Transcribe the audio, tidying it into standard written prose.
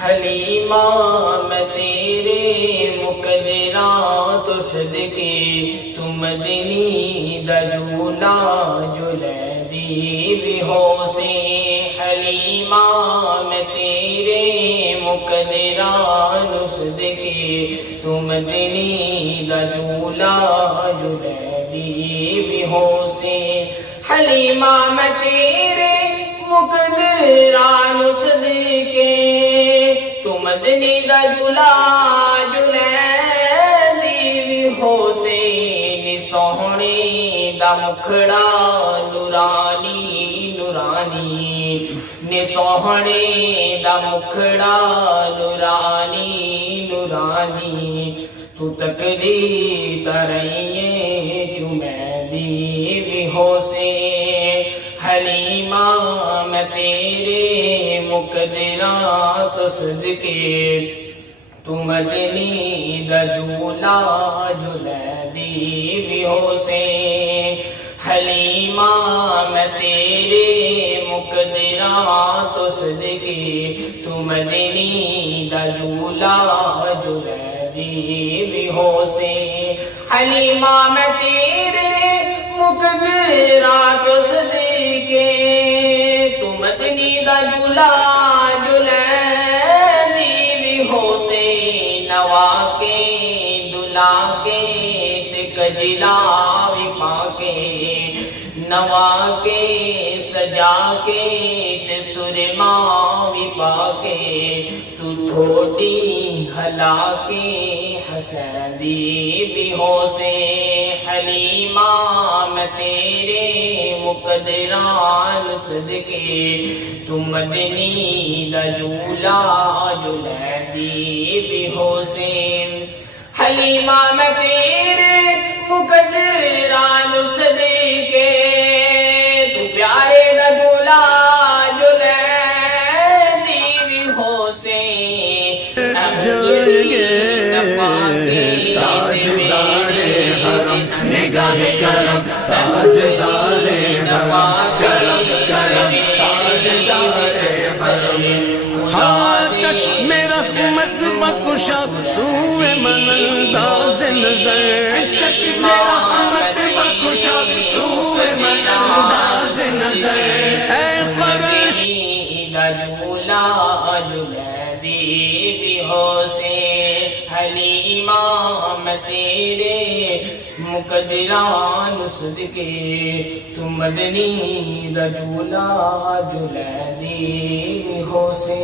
हलीमा मैं तेरे मुकदरा तो सदके तू मदनी दा झूला झूले दी बेहोसे। हलीमा मैं तेरे मुकदरा नु सदके तू मदनी दा झूला झूले दी बेहोसे। हलीमा मैं तेरे मुकदरा नु सदके तू मदनी दा झूला झूले दी बेहोसे। नी सोहणे दा मुखड़ा नूरानी नूरानी, नी सोहणे दा मुखड़ा नूरानी नूरानी, तू तकदी तरइए चुमै दी बेहोसे। हलीमा मैं तेरे मुकदरा तो सदके तू मदनी दा झूला झूले दी बेहोसे। हलीमा मैं तेरे मुकदरा तो सदके तू मदनी दा झूला झूले दी बेहोसे। हलीमा मैं तेरे मुकदरा तो सदके तू मदनी दा झूला झूले दी बेहोसे। नवा के दुला के ते कजिला भी पाके, नवा के सजा के ते सुरमा भी पाके, तू ठोडी हला के हंस दी बेहोसे। हलीमा मैं तेरे मुकदरा नु सदके तू मदनी दा झूला झूले दी बेहोसे। हलीमा मैं तेरे मुकदरा नु सदके तू प्यारे दा झूला झूले दी बेहोसे। निगाहे करम ताजदारे हरम, करम करम ताजदारे हरम। हाँ चश्मे रहमत बकुशा सूए मनंदाज नजर, चश्मे रहमत बकुशा सूए मनंदाज नजर। ऐ क़ुरैश दा झूला झूले दी बेहोसे। हलीमा मैं तेरे मुकदरा नु सदके तू मदनी दा झूला झूले दी बेहोसे।